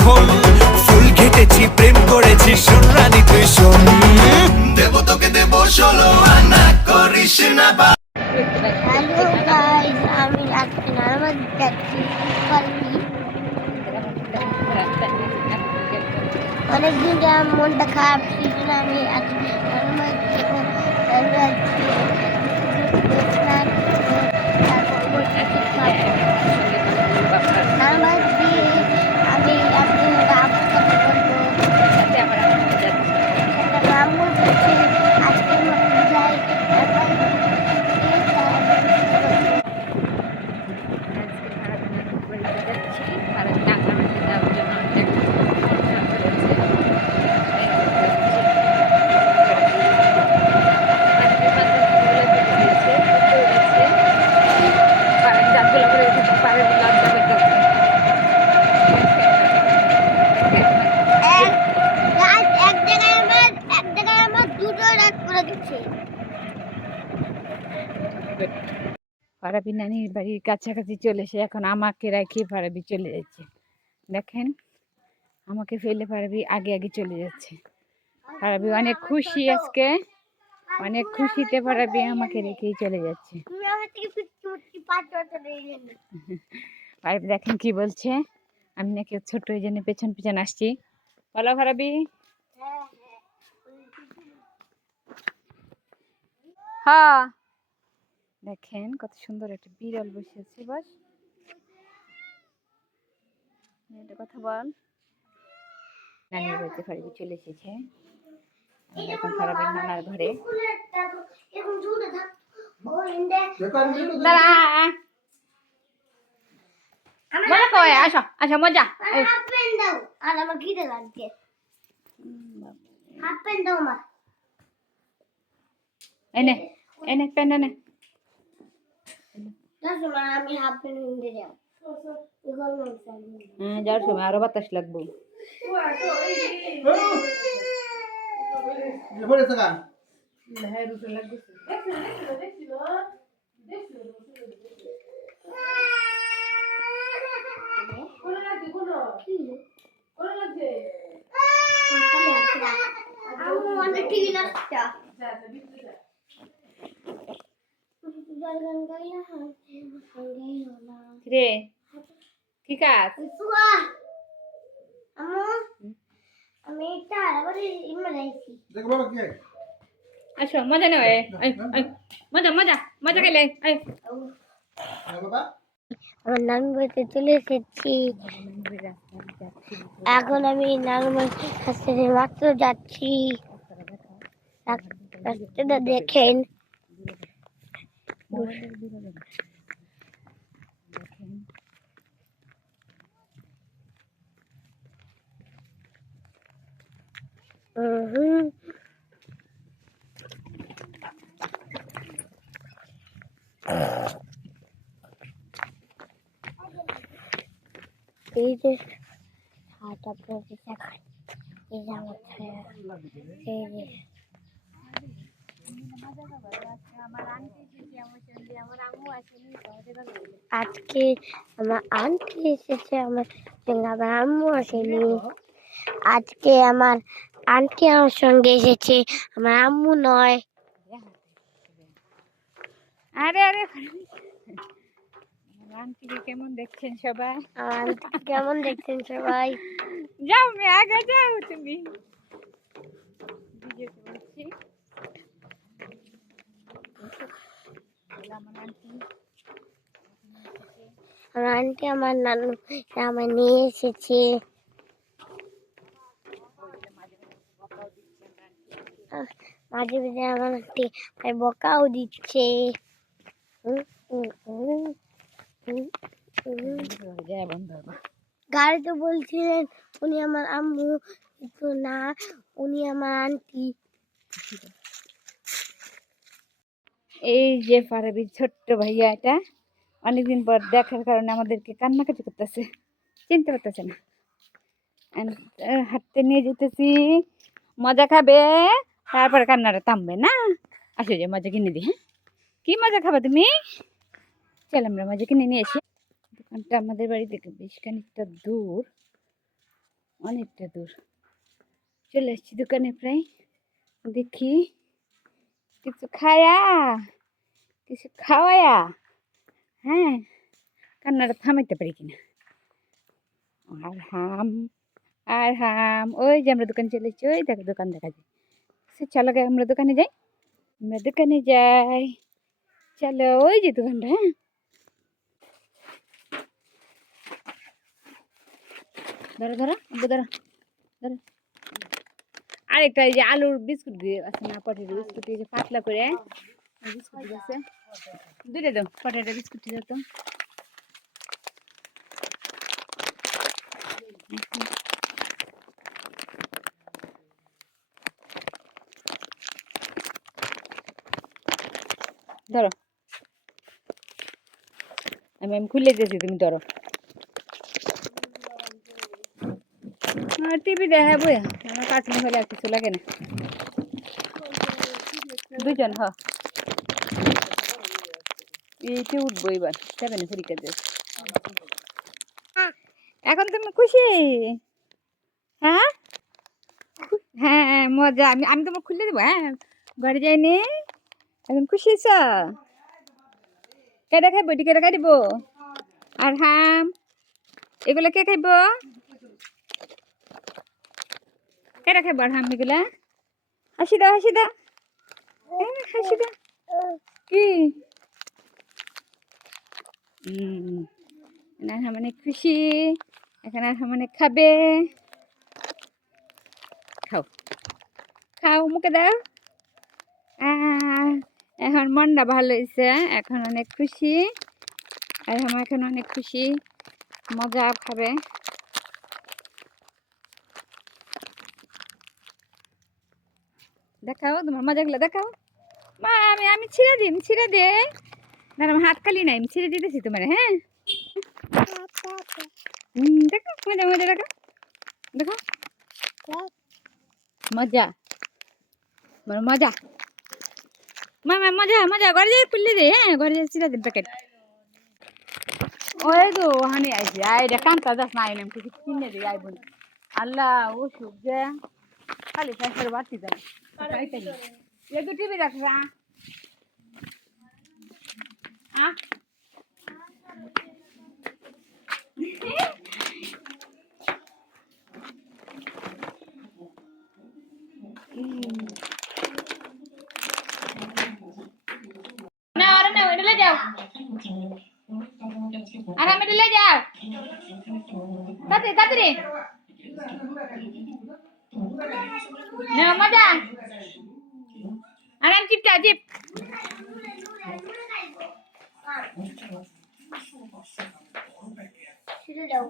এখন ফুল ঘেটেছি প্রেম করেছি শোন রানী তুই শোন দেব তোকে দেব 16 আনা করিস না হ্যালো গাইস, আমি আজকে নার্মাল যাচ্ছি পাল্লি। অনেকদিন আমার মনটা খারাপ ছিল না, আমি আজকে নার্মাল যাচ্ছি। নার্মাল দিয়ে আমি আপনার আব্বুর সাথে বলবো, আম্মুর কাছে আজকের মতো বিদায়। ফারাবি নানির বাড়ির কাছাকাছি চলে এসে এখন আমাকে রেখে ফারাবি চলে যাচ্ছে। দেখেন আমাকে ফেলে ফারাবি আগে আগে চলে যাচ্ছে। ফারাবি অনেক খুশি, আজকে অনেক খুশিতে ফারাবি আমাকে রেখেই চলে যাচ্ছে। ফারাবি দেখেন কি বলছে, আমি নাকি ছোট ওই জন্য পেছন পেছন আসছি। বলো ফারাবি। হ্যাঁ দেখেন কত সুন্দর একটা বিড়াল বসে আছে। বস একটা কথা বল। নানির বাড়িতে ফারাবি চলে এসেছে। এখন ফারাবি নানার ঘরে। আসো আসো মজা। এনে এনে প্যান্ট এনে। আমি হাফ প্যান্ট কিনতে যাব। যাওয়ার সময় আরো বাতাস লাগবো। রে ঠিক আছে আসো মজা নেবে। মজা মজা মজা খেলে। আমার নানু বাড়িতে চলে এসেছি। এখন আমি নানু বাড়ির কাছে মাত্র যাচ্ছি। রাস্তাটা দেখেন। এই যে ছাতা পড়েছে দেখান, এই যে আমার ছায়া, এই যে আজকে আমার আন্টি এসেছে, আমার সঙ্গে আমার আম্মু আসেনি। আজকে আমার আন্টি আমার সঙ্গে এসেছে, আমার আম্মু নয়। আরে আরে আন্টিকে কেমন দেখছেন সবাই? আন্টি কেমন দেখছেন সবাই? যাও মে আগে যাও তুমি। বলছি আমার আন্টি আমার নানু আমার নিয়ে এসেছে। মাঝে মাঝে আমার আন্টি বকাও দিচ্ছে। গাড়িতে বলছিলেন উনি আমার আম্মু, কিন্তু না, উনি আমার আন্টি। এই যে ফারাবির ছোট্ট ভাইয়া, এটা অনেকদিন পর দেখার কারণে আমাদেরকে কান্নাকাটি করতেছে, চিনতে পারতেছে না। হাঁটতে নিয়ে যেতেছি, মজা খাবে, তারপরে কান্নাটা থামবে না। আসো যে মজা কিনে দিই। হ্যাঁ কি মজা খাবে তুমি? চল আমরা মজা কিনে নিয়ে এসি। দোকানটা আমাদের বাড়ি থেকে বেশ খানিকটা দূর, অনেকটা দূর চলে এসেছি দোকানে প্রায় দেখি কিছু কিছু খাওয়ায়া হ্যাঁ কান্নাটা থামাইতে পারি কিনা আর হাম ওই যে আমরা দোকানে চলে এসেছি ওই দেখো দোকান দেখা যায় চলো গে আমরা দোকানে যাই চলো ওই যে দোকানটা হ্যাঁ ধরো ধরো ধরো ধরো আরেকটা এই যে আলুর বিস্কুট দিয়ে আছে না পটেটো বিস্কুট এই যে পাতলা করে বিস্কুট আছে দুটো দাও পটেটো বিস্কুট দাও তো ধরো আমি খুলে দিয়েছি তুমি ধরো টিভি দেখা বই আমার কার্টুন হলে আর কিছু লাগে না দুজন এইটি উঠবো এবার সেভেনে পরীক্ষা দিয়ে এখন তুমি খুশি হ্যাঁ হ্যাঁ মজা আমি আমি তোমার খুলে দেবো হ্যাঁ ঘরে যাইনি এখন খুশি হয়েছ কেটে খাইবো এটি কেটে খাই দিব আর হাম এগুলো কে খাইব কেটে খাইবো আর হাম এগুলা হাসি দাও হাসি দাও হাসি দাও কি মানে খুশি এখানে মানে খাবে খাও খাও মুখে দাও এখন মনটা ভালো হয়েছে এখন অনেক খুশি আর আমার এখন অনেক খুশি মজা খাবে দেখাও তোমার মজাগুলো দেখাও মা আমি ছিঁড়ে দে না আমার হাত খালি নাই আমি ছিঁড়ে দিতেছি তোমার হ্যাঁ দেখো মজা মজা দেখো দেখো মজা মজা মামা মজা মজা ঘরে যাই খুললে দে হ্যাঁ ঘরে যাই ছিঁড়ে দিন প্যাকেট ওই তো ওখানে আইসি আইডা কান্তা যাস না আইলাম কিছু কিনে দিই আইব আল্লাহ ও সুখ যে খালি ফ্যাসের বাড়তি দেয় একটু টিভি রাখবা যাও আর আমি দিলে যাও তাড়াতাড়ি মজা আর আমি চিপটা চিপ শুরু দাও